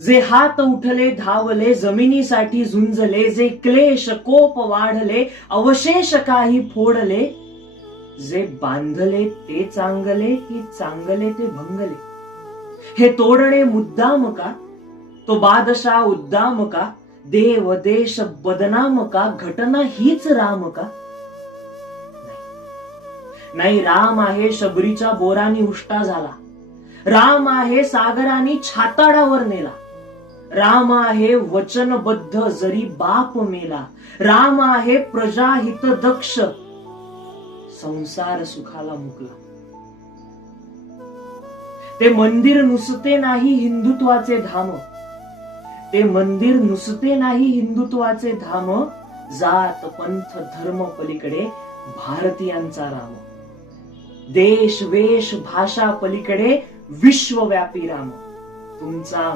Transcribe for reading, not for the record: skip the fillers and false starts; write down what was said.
जे हात उठले धावले जमिनीसाठी झुंजले, जे क्लेश कोप वाढले अवशेष काही फोडले, जे बांधले ते चांगले की चांगले ते भंगले. हे तोडणे मुद्दाम का, तो बादशाह उद्दाम का, देव देश बदनाम का, घटना हीच राम का. नाही, राम आहे शबरीच्या बोरानी उष्टा झाला, राम आहे सागरानी छाताडावर नेला, राम आहे वचनबद्ध जरी बाप मेला, राम आहे प्रजाहित दक्ष संसार सुखाला मुकला. ते मंदिर नुसते नाही हिंदुत्वाचे धाम, ते मंदिर नुसते नाही हिंदुत्वाचे धाम, जात पंथ धर्म पलीकडे भारतीयांचा राम, देश वेश भाषा पलीकडे विश्वव्यापी राम तुमचा